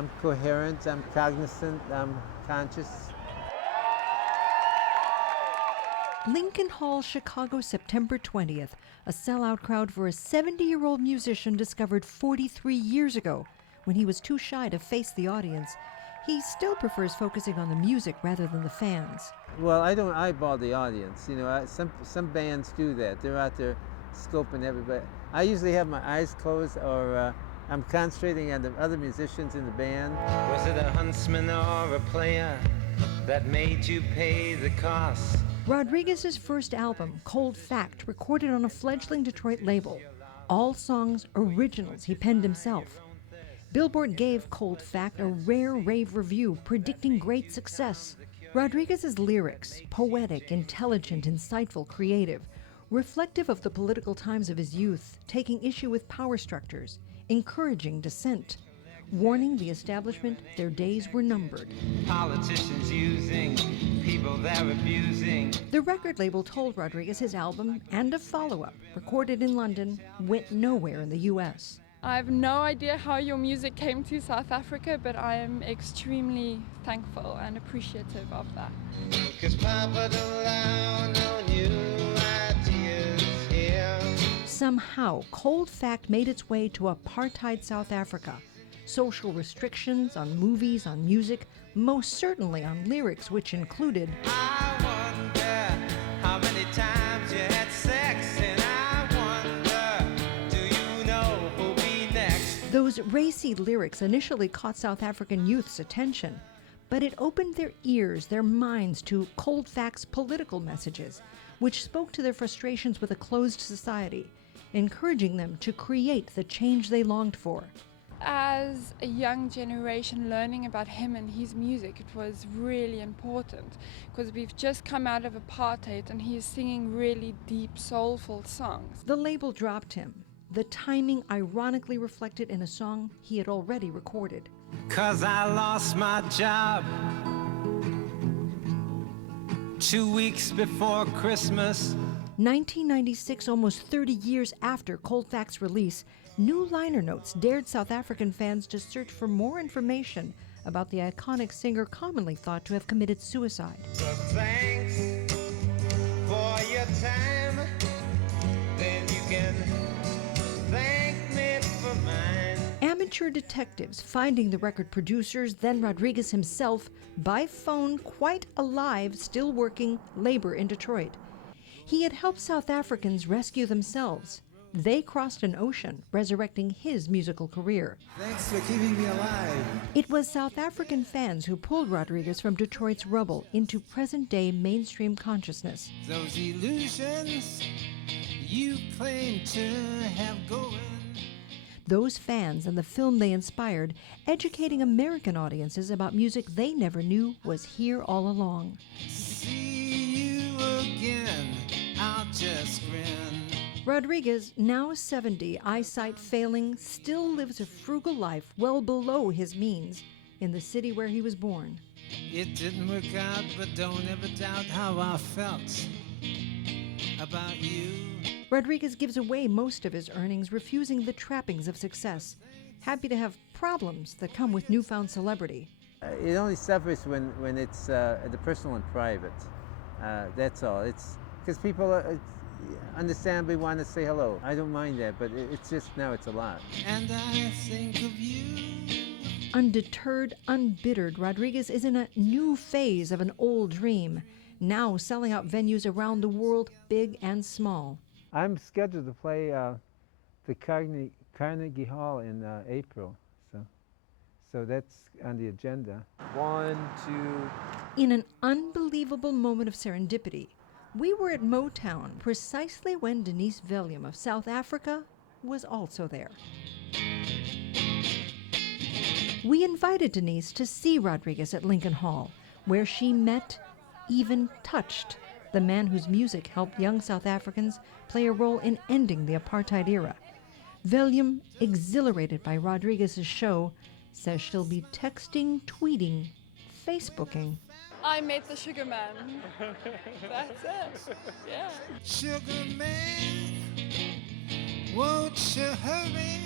I'm coherent, I'm cognizant, I'm conscious. Lincoln Hall, Chicago, September 20th. A sellout crowd for a 70-year-old musician discovered 43 years ago when he was too shy to face the audience. He still prefers focusing on the music rather than the fans. Well, I don't eyeball the audience. You know, some bands do that. They're out there scoping everybody. I usually have my eyes closed, or I'm concentrating on the other musicians in the band. Was it a huntsman or a player that made you pay the cost? Rodriguez's first album, Cold Fact, recorded on a fledgling Detroit label. All songs originals he penned himself. Billboard gave Cold Fact a rare rave review, predicting great success. Rodriguez's lyrics, poetic, intelligent, insightful, creative, reflective of the political times of his youth, taking issue with power structures, encouraging dissent, warning the establishment their days were numbered. Politicians using people they're abusing. The record label told Rodriguez his album and a follow-up, recorded in London, went nowhere in the U.S. I have no idea how your music came to South Africa, but I am extremely thankful and appreciative of that. 'Cause Papa don't allow no new ideas here. Somehow, Cold Fact made its way to apartheid South Africa. Social restrictions on movies, on music, most certainly on lyrics, which included, I wonder how many times you had sex, and I wonder, do you know who'll be next? those racy lyrics initially caught South African youth's attention, but it opened their ears, their minds to Cold Fact's political messages, which spoke to their frustrations with a closed society, encouraging them to create the change they longed for. As a young generation learning about him and his music, it was really important because we've just come out of apartheid and he's singing really deep, soulful songs. The label dropped him. The timing ironically reflected in a song he had already recorded. 'Cause I lost my job 2 weeks before Christmas. 1996, almost 30 years after Cold Fact's release, new liner notes dared South African fans to search for more information about the iconic singer commonly thought to have committed suicide. But thanks for your time, then you can thank me for mine. Amateur detectives finding the record producers, then Rodriguez himself, by phone, quite alive, still working labor in Detroit. He had helped South Africans rescue themselves. They crossed an ocean, resurrecting his musical career. Thanks for keeping me alive. It was South African fans who pulled Rodriguez from Detroit's rubble into present-day mainstream consciousness. Those illusions you claim to have going. Those fans and the film they inspired, educating American audiences about music they never knew was here all along. See you again, I'll just grin. Rodriguez, now 70, eyesight failing, still lives a frugal life well below his means in the city where he was born. It didn't work out, but don't ever doubt how I felt about you. Rodriguez gives away most of his earnings, refusing the trappings of success, happy to have problems that come with newfound celebrity. It only suffers when it's the personal and private. That's all. It's because people understandably want to say hello. I don't mind that, but it's just now it's a lot. And I think of you. Undeterred, unbittered, Rodriguez is in a new phase of an old dream, now selling out venues around the world, big and small. I'm scheduled to play the Carnegie Hall in April, so that's on the agenda. 1, 2. In an unbelievable moment of serendipity, we were at Motown precisely when Denise William of South Africa was also there. We invited Denise to see Rodriguez at Lincoln Hall, where she met, even touched, the man whose music helped young South Africans play a role in ending the apartheid era. William, exhilarated by Rodriguez's show, says she'll be texting, tweeting, Facebooking. I met the Sugarman. That's it. Yeah. Sugar man, won't you hurry?